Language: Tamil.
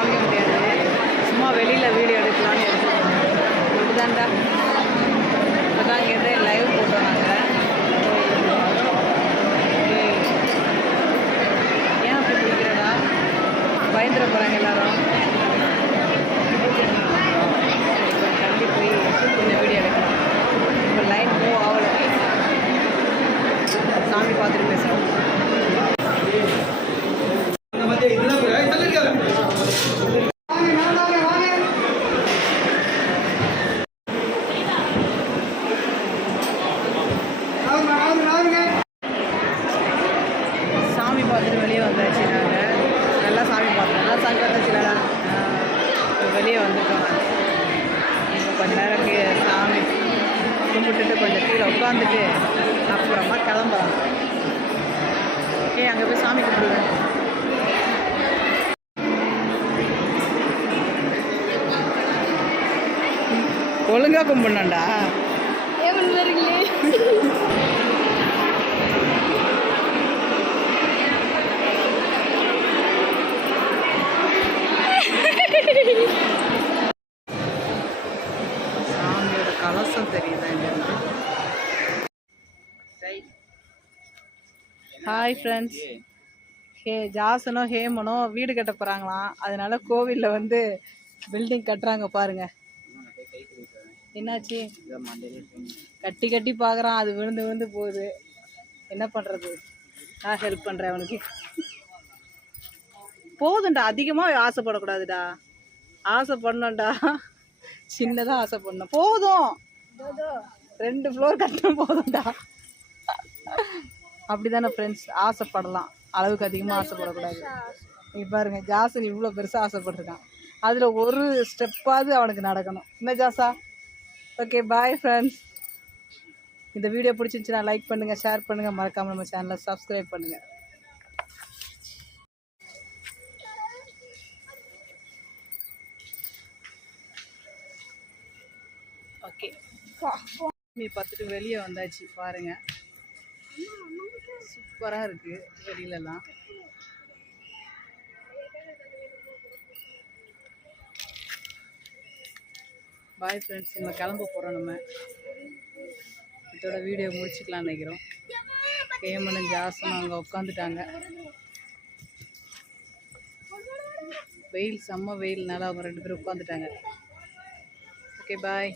வாங்க முடியாது சும்மா வெளியில் வீடியோ எடுக்கலாம்னு எடுத்துக்கோங்க இப்படிதான்டா. இப்போ தான் இங்கே லைவ் போட்டோம் நாங்கள் ஏன் அப்படி குளிக்கிறடா பயந்துட போகிறாங்க எல்லாரும். தள்ளி போய் கொஞ்சம் வீடியோ எடுக்கலாம். இப்போ லைன் மூவ் ஆகலை. சாமி பார்த்துட்டு பேசுகிறோம் சாமி வெளியே வந்துட்டோம். இப்போ கொஞ்ச நேரம் சாமி கும்பிட்டுட்டு கொஞ்சம் கீழே உட்காந்துட்டு அப்புறமா கிளம்பலாம் ஏய் அங்கே போய் சாமி கும்பிடுவேன் ஒழுங்கா கும்பிடணும்டா. ஏமன் கலசம் தெரியுதா ஹாய் ஃப்ரெண்ட்ஸ் ஹே ஜாசனும் ஹேமனும் வீடு கட்ட போகிறாங்களாம் அதனால கோவிலில் வந்து பில்டிங் கட்டுறாங்க பாருங்க. என்னாச்சு? கட்டி கட்டி பார்க்குறான் அது விழுந்து விழுந்து போகுது. என்ன பண்ணுறது நான் ஹெல்ப் பண்ணுறேன் அவனுக்கு. போதும்டா. அதிகமாக ஆசைப்படக்கூடாதுடா. ஆசைப்படணும்டா. சின்னதாக ஆசைப்படணும் போதும். ரெண்டு ஃப்ளோர் கட்டணும் போதும்டா. அப்படிதானே ஃப்ரெண்ட்ஸ் ஆசைப்படலாம். அளவுக்கு அதிகமாக ஆசைப்படக்கூடாது. நீ பாருங்க ஜாசன் இவ்வளோ பெருசாக ஆசைப்பட்டிருக்கான். அதில் ஒரு ஸ்டெப்பாவது அவனுக்கு நடக்கணும். என்ன ஜாசா? ஓகே பாய் ஃப்ரெண்ட்ஸ் இந்த வீடியோ பிடிச்சிருந்துச்சுன்னா லைக் பண்ணுங்கள் ஷேர் பண்ணுங்கள் மறக்காமல் நம்ம சேனலை சப்ஸ்கிரைப் பண்ணுங்கள் ஓகே. பார்த்துட்டு வெளியே வந்தாச்சு பாருங்க. சூப்பராக இருக்கு வெளியிலலாம். பாய் ஃப்ரெண்ட்ஸ் நம்ம கிளம்ப போகிறோம் நம்ம. இதோட வீடியோ முடிச்சுக்கலாம் நினைக்கிறோம். ஹேமனும் ஜாசனும் அங்கே உட்காந்துட்டாங்க வெயில் செம்ம வெயில்னால அவங்க ரெண்டு பேரும் உட்காந்துட்டாங்க ஓகே பாய்